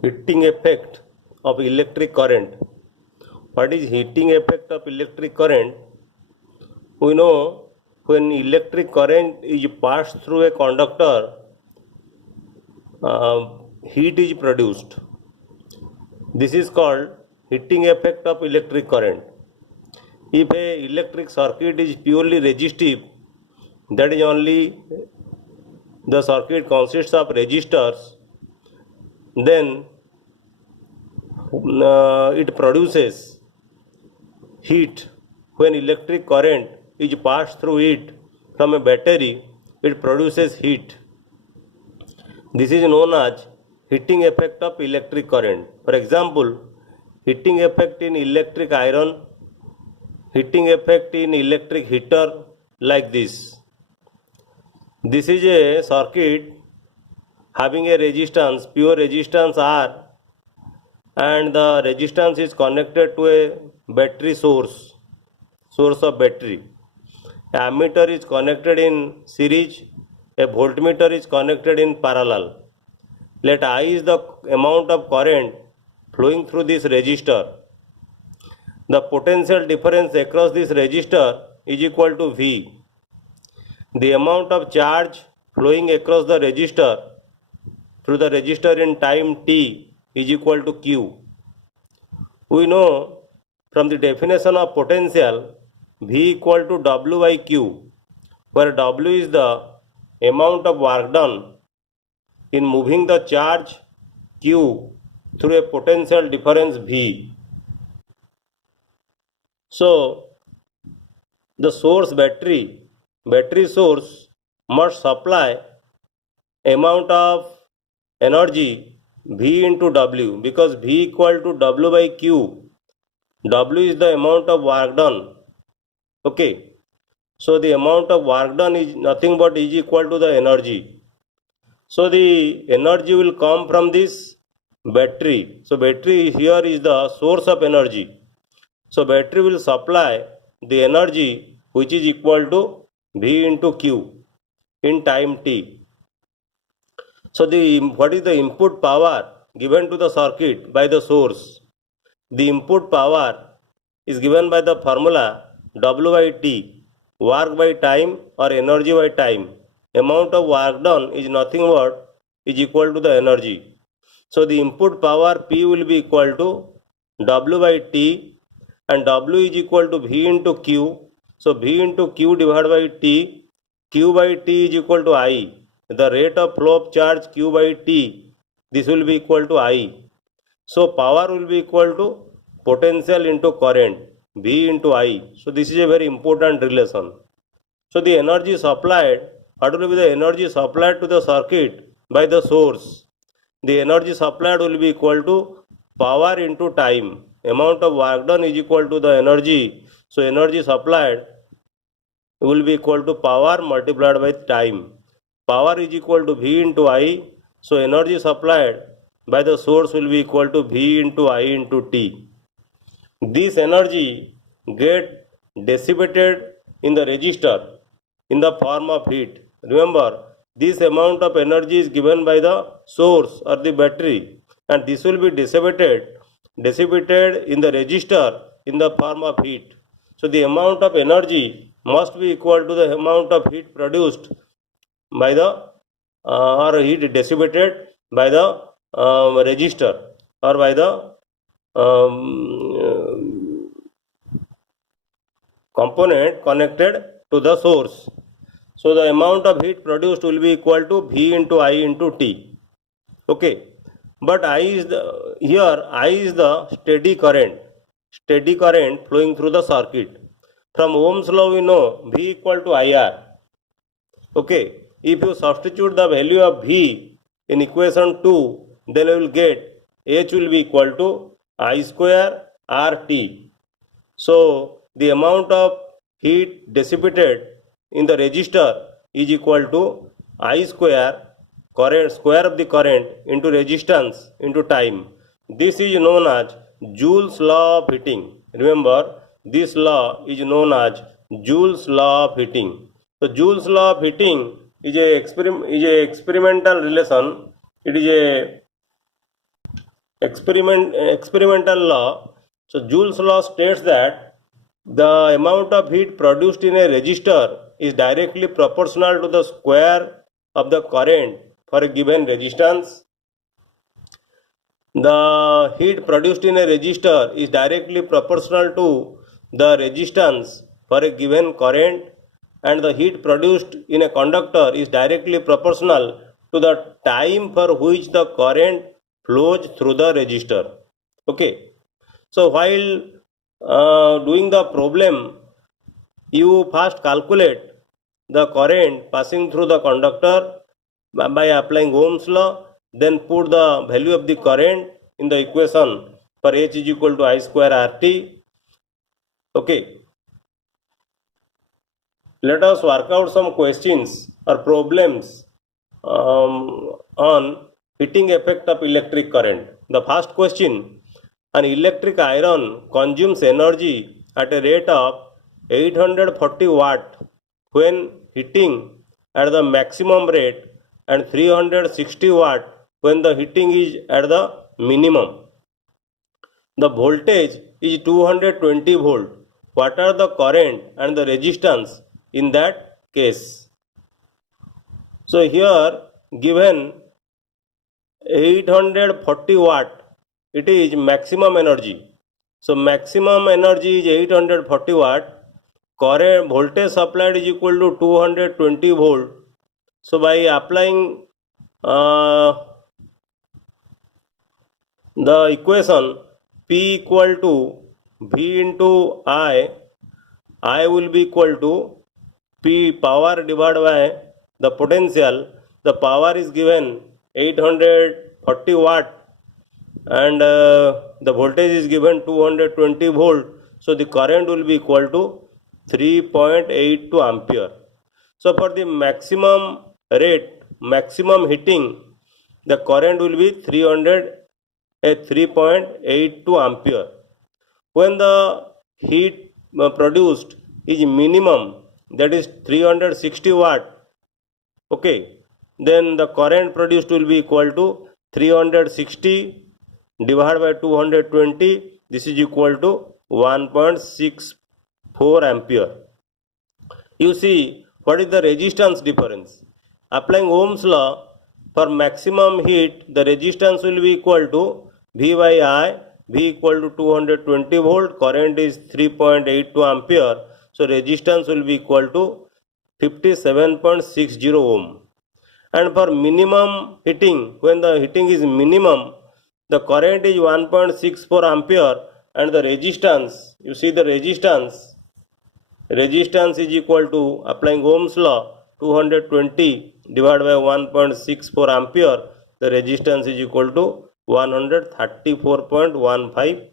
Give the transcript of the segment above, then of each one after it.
Heating effect of electric current. What is heating effect of electric current? We know when electric current is passed through a conductor, heat is produced. This is called heating effect of electric current. If a electric circuit is purely resistive, that is only the circuit consists of resistors, then it produces heat. When electric current is passed through it from a battery, it produces heat. This is known as heating effect of electric current. For example, heating effect in electric iron, heating effect in electric heater, like this. This is a circuit having a resistance, pure resistance R, and the resistance is connected to a battery source of battery. A ammeter is connected in series, a voltmeter is connected in parallel. Let I is the amount of current flowing through this resistor. The potential difference across this resistor is equal to V. The amount of charge flowing across the resistor through the resistor in time t is equal to Q. We know from the definition of potential, V equal to W by Q, where W is the amount of work done in moving the charge Q through a potential difference V. So, the source battery source must supply amount of energy V into W, because V equal to W by Q. W is the amount of work done. Okay. So the amount of work done is nothing but is equal to the energy. So the energy will come from this battery. So battery here is the source of energy. So battery will supply the energy which is equal to V into Q in time t. So what is the input power given to the circuit by the source? The input power is given by the formula W by T, work by time or energy by time. Amount of work done is nothing but is equal to the energy. So the input power P will be equal to W by T, and W is equal to V into Q. So V into Q divided by T, Q by T is equal to I. The rate of flow of charge Q by T, this will be equal to I. So power will be equal to potential into current, V into I. So this is a very important relation. So the energy supplied, what will be the energy supplied to the circuit by the source? The energy supplied will be equal to power into time. Amount of work done is equal to the energy. So energy supplied will be equal to power multiplied by time. Power is equal to V into I. So energy supplied by the source will be equal to V into I into T. This energy get dissipated in the resistor in the form of heat. Remember, this amount of energy is given by the source or the battery, and this will be dissipated in the resistor in the form of heat. So the amount of energy must be equal to the amount of heat produced by the or heat dissipated by the resistor or by the component connected to the source. So the amount of heat produced will be equal to V into I into T. Okay, but I is the steady current flowing through the circuit. From Ohm's law we know V equal to IR. Okay, if you substitute the value of V in equation 2, then you will get H will be equal to I square RT. So the amount of heat dissipated in the resistor is equal to I square of the current into resistance into time. This is known as Joule's law of heating. Remember, this law is known as Joule's law of heating. So Joule's law of heating is a experimental relation. It is a experimental law. So Joule's law states that the amount of heat produced in a resistor is directly proportional to the square of the current for a given resistance. The heat produced in a resistor is directly proportional to the resistance for a given current, and the heat produced in a conductor is directly proportional to the time for which the current flows through the resistor. Okay, so while doing the problem, you first calculate the current passing through the conductor by applying Ohm's law, then put the value of the current in the equation for H is equal to I square RT. Okay, let us work out some questions or problems on heating effect of electric current. The first question: an electric iron consumes energy at a rate of 840 watt when heating at the maximum rate and 360 watt when the heating is at the minimum. The voltage is 220 volt. What are the current and the resistance in that case? So here given 840 watt, it is maximum energy. So maximum energy is 840 watt. Current voltage supplied is equal to 220 volt. So by applying the equation P equal to V into I will be equal to P power divided by the potential. The power is given 840 watt and the voltage is given 220 volt. So the current will be equal to 3.82 ampere. So for the maximum rate, maximum heating, the current will be 3.82 ampere. When the heat produced is minimum, that is 360 watt, okay, then the current produced will be equal to 360 divided by 220. This is equal to 1.64 ampere. You see what is the resistance difference. Applying Ohm's law, for maximum heat the resistance will be equal to V by I. V equal to 220 volt, current is 3.82 ampere. So resistance will be equal to 57.60 ohm. And for minimum heating, when the heating is minimum, the current is 1.64 ampere and the resistance, you see the resistance is equal to, applying Ohm's law, 220 divided by 1.64 ampere, the resistance is equal to 134.15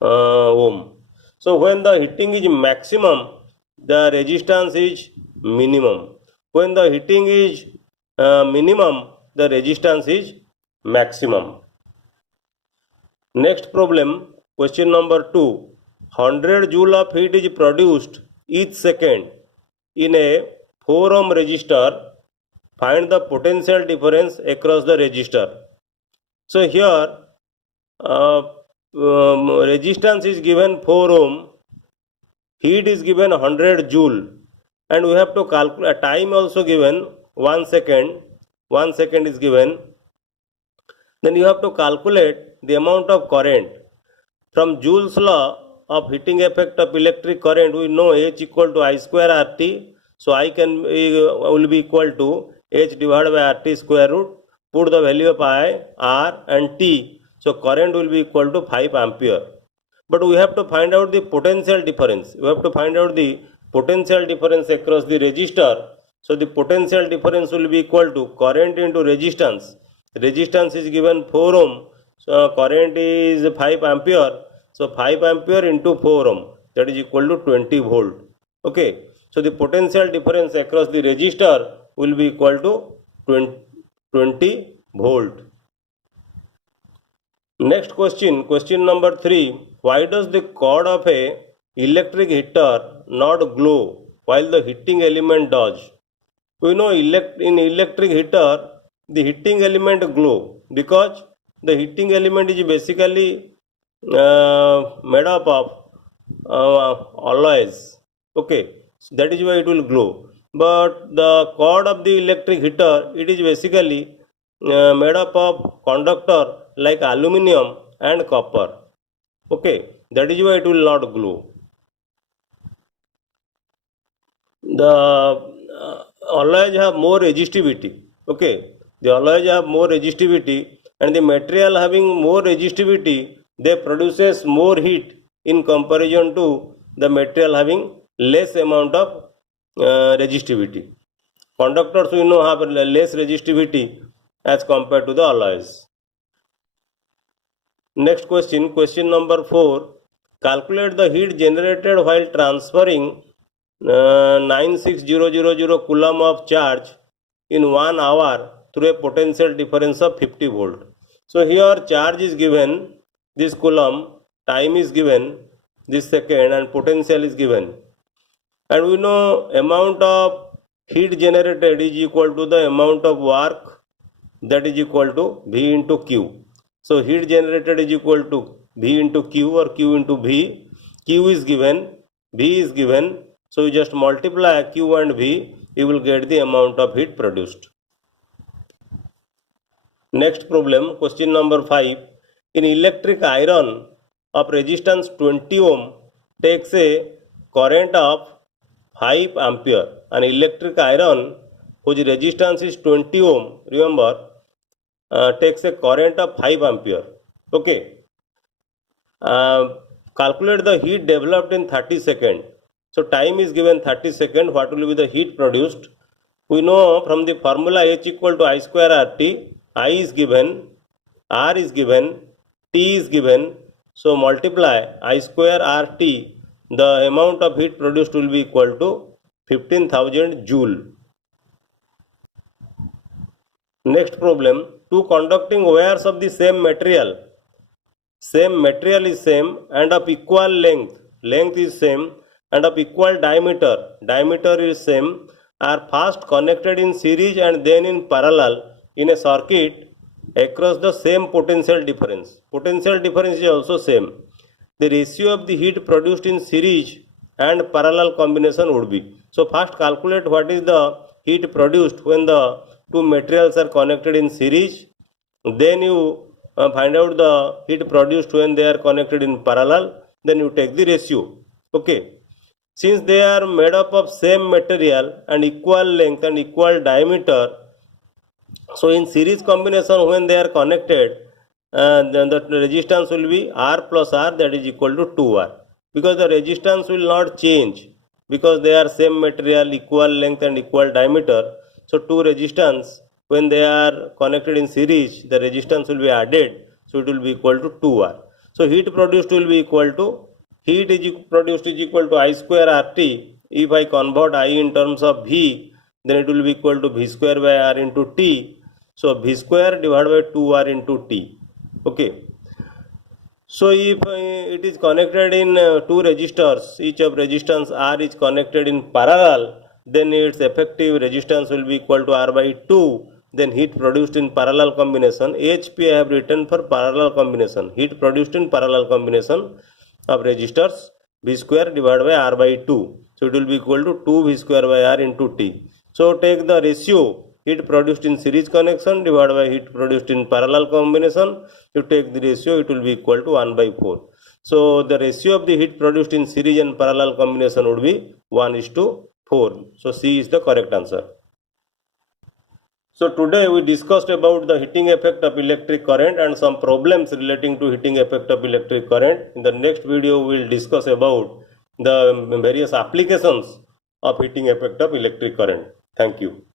ohm. So when the heating is maximum, the resistance is minimum. When the heating is minimum, the resistance is maximum. Next problem, question number 2. 100 joule of heat is produced each second in a 4 ohm resistor. Find the potential difference across the resistor. So here resistance is given 4 ohm, heat is given 100 joule, and we have to calculate time also given 1 second. 1 second is given. Then you have to calculate the amount of current. From Joule's law of heating effect of electric current, we know H equal to I square RT. So I will be equal to H divided by RT square root. Put the value of I, R and T. So current will be equal to 5 ampere. But we have to find out the potential difference. We have to find out the potential difference across the resistor. So the potential difference will be equal to current into resistance. Resistance is given 4 ohm. So current is 5 ampere. So 5 ampere into 4 ohm, that is equal to 20 volt. Okay. So the potential difference across the resistor will be equal to 20 volt. Next question, question number 3. Why does the cord of a electric heater not glow while the heating element does? We know in electric heater the heating element glow because the heating element is basically made up of alloys. Okay, so that is why it will glow. But the cord of the electric heater, it is basically made up of conductor like aluminum and copper. Okay, that is why it will not glow. The alloys have more resistivity. Okay, the alloys have more resistivity, and the material having more resistivity, they produces more heat in comparison to the material having less amount of resistivity. Conductors we know have less resistivity as compared to the alloys. Next question, question number 4. Calculate the heat generated while transferring 96000 coulomb of charge in 1 hour through a potential difference of 50 volt. So here charge is given, this coulomb, time is given, this second, and potential is given. And we know amount of heat generated is equal to the amount of work, that is equal to V into Q. So heat generated is equal to V into Q or Q into V. Q is given, V is given. So you just multiply Q and V, you will get the amount of heat produced. Next problem, question number 5. In electric iron of resistance 20 ohm takes a current of 5 ampere. An electric iron whose resistance is 20 ohm, remember, takes a current of 5 ampere. Okay. Calculate the heat developed in 30 seconds. So time is given 30 seconds. What will be the heat produced? We know from the formula H equal to I square RT. I is given, R is given, T is given. So multiply I square RT. The amount of heat produced will be equal to 15,000 joule. Next problem, two conducting wires of the same material is same and of equal length is same and of equal diameter is same, are first connected in series and then in parallel in a circuit across the same potential difference. Potential difference is also same. The ratio of the heat produced in series and parallel combination would be. So first calculate what is the heat produced when the two materials are connected in series. Then you find out the heat produced when they are connected in parallel. Then you take the ratio. Okay. Since they are made up of same material and equal length and equal diameter, so in series combination when they are connected, then the resistance will be R plus R, that is equal to 2R. Because the resistance will not change because they are same material, equal length and equal diameter. So two resistance when they are connected in series, the resistance will be added. So it will be equal to 2R. So heat produced will be equal to, heat is produced is equal to I square RT. If I convert I in terms of V, then it will be equal to V square by R into T. So V square divided by 2R into T. Okay. So if it is connected in two resistors, each of resistance R is connected in parallel, then its effective resistance will be equal to R by 2. Then heat produced in parallel combination, HP I have written for parallel combination, heat produced in parallel combination of resistors, V square divided by R by 2. So it will be equal to 2 V square by R into T. So take the ratio, heat produced in series connection divided by heat produced in parallel combination. You take the ratio, it will be equal to 1 by 4. So the ratio of the heat produced in series and parallel combination would be 1:4. So C is the correct answer. So today we discussed about the heating effect of electric current and some problems relating to heating effect of electric current. In the next video we will discuss about the various applications of heating effect of electric current. Thank you.